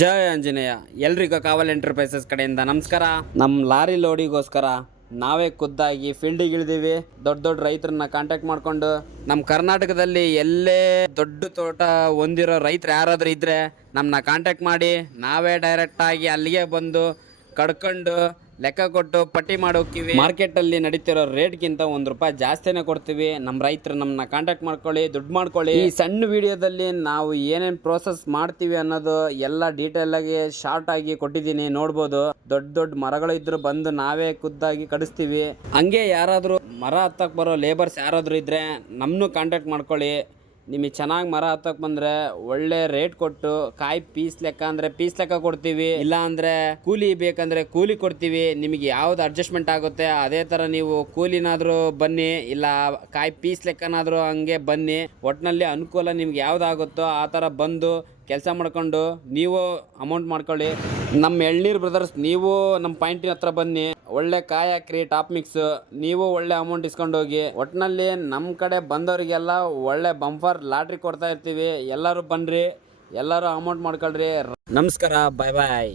ಜಯ ಆಂಜನೇಯ. ಎಲ್ರಿಗೂ ಕಾವಲ್ ಎಂಟರ್ಪ್ರೈಸಸ್ ಕಡೆಯಿಂದ ನಮಸ್ಕಾರ. ನಮ್ಮ ಲಾರಿ ಲೋಡಿಗೋಸ್ಕರ ನಾವೇ ಖುದ್ದಾಗಿ ಫೀಲ್ಡಿಗೆ ಇಳಿದೀವಿ. ದೊಡ್ಡ ದೊಡ್ಡ ರೈತರನ್ನ ಕಾಂಟ್ಯಾಕ್ಟ್ ಮಾಡ್ಕೊಂಡು ನಮ್ಮ ಕರ್ನಾಟಕದಲ್ಲಿ ಎಲ್ಲೇ ದೊಡ್ಡ ತೋಟ ಹೊಂದಿರೋ ರೈತರು ಯಾರಾದರೂ ಇದ್ದರೆ ನಮ್ಮನ್ನ ಕಾಂಟ್ಯಾಕ್ಟ್ ಮಾಡಿ ನಾವೇ ಡೈರೆಕ್ಟಾಗಿ ಅಲ್ಲಿಗೆ ಬಂದು ಕಡ್ಕೊಂಡು ಲೆಕ್ಕ ಕೊಟ್ಟು ಪಟ್ಟಿ ಮಾಡೋಕ್ಕಿವಿ. ಮಾರ್ಕೆಟಲ್ಲಿ ನಡೀತಿರೋ ರೇಟ್ಗಿಂತ ₹1 ಜಾಸ್ತಿನೇ ಕೊಡ್ತೀವಿ. ನಮ್ಮ ರೈತರು ನಮ್ಮನ್ನ ಕಾಂಟ್ಯಾಕ್ಟ್ ಮಾಡ್ಕೊಳ್ಳಿ, ದುಡ್ಡು ಮಾಡ್ಕೊಳ್ಳಿ. ಈ ಸಣ್ಣ ವಿಡಿಯೋದಲ್ಲಿ ನಾವು ಏನೇನು ಪ್ರೋಸೆಸ್ ಮಾಡ್ತೀವಿ ಅನ್ನೋದು ಎಲ್ಲ ಡೀಟೇಲ್ ಆಗಿ ಶಾರ್ಟ್ ಆಗಿ ಕೊಟ್ಟಿದ್ದೀನಿ, ನೋಡ್ಬೋದು. ದೊಡ್ಡ ದೊಡ್ಡ ಮರಗಳು ಇದ್ರು ಬಂದು ನಾವೇ ಖುದ್ದಾಗಿ ಕಡಿಸ್ತೀವಿ. ಹಂಗೆ ಯಾರಾದರೂ ಮರ ಹತ್ತಕ್ಕೆ ಬರೋ ಲೇಬರ್ಸ್ ಯಾರಾದರೂ ಇದ್ದರೆ ನಮ್ಮನ್ನು ಕಾಂಟ್ಯಾಕ್ಟ್ ಮಾಡ್ಕೊಳ್ಳಿ. ನಿಮಗೆ ಚೆನ್ನಾಗಿ ಮರ ಹತ್ತಕ್ಕೆ ಬಂದರೆ ಒಳ್ಳೆ ರೇಟ್ ಕೊಟ್ಟು ಕಾಯಿ ಪೀಸ್ ಲೆಕ್ಕ ಅಂದರೆ ಪೀಸ್ ಲೆಕ್ಕ ಕೊಡ್ತೀವಿ. ಇಲ್ಲ ಅಂದರೆ ಕೂಲಿ ಬೇಕಂದರೆ ಕೂಲಿ ಕೊಡ್ತೀವಿ. ನಿಮಗೆ ಯಾವ್ದು ಅಡ್ಜಸ್ಟ್ಮೆಂಟ್ ಆಗುತ್ತೆ ಅದೇ ಥರ ನೀವು ಕೂಲಿನಾದರೂ ಬನ್ನಿ, ಇಲ್ಲ ಕಾಯಿ ಪೀಸ್ ಲೆಕ್ಕನಾದರೂ ಹಂಗೆ ಬನ್ನಿ. ಒಟ್ಟಿನಲ್ಲಿ ಅನುಕೂಲ ನಿಮ್ಗೆ ಯಾವುದಾಗುತ್ತೋ ಆ ಥರ ಬಂದು ಕೆಲಸ ಮಾಡ್ಕೊಂಡು ನೀವು ಅಮೌಂಟ್ ಮಾಡ್ಕೊಳ್ಳಿ. ನಮ್ಮ ಎಳ್ನೀರು ಬ್ರದರ್ಸ್, ನೀವು ನಮ್ಮ ಪಾಯಿಂಟಿನ ಹತ್ರ ಬನ್ನಿ, ಒಳ್ಳೆ ಕಾಯಿ ಹಾಕ್ರಿ, ಟಾಪ್ ಮಿಕ್ಸ್, ನೀವು ಒಳ್ಳೆ ಅಮೌಂಟ್ ಇಸ್ಕೊಂಡು ಹೋಗಿ. ಒಟ್ಟಿನಲ್ಲಿ ನಮ್ಮ ಕಡೆ ಬಂದವರಿಗೆಲ್ಲ ಒಳ್ಳೆ ಬಂಫರ್ ಲಾಟ್ರಿ ಕೊಡ್ತಾ ಇರ್ತೀವಿ. ಎಲ್ಲರೂ ಬನ್ನಿರಿ, ಎಲ್ಲರೂ ಅಮೌಂಟ್ ಮಾಡ್ಕೊಳ್ರಿ. ನಮಸ್ಕಾರ, ಬಾಯ್ ಬಾಯ್.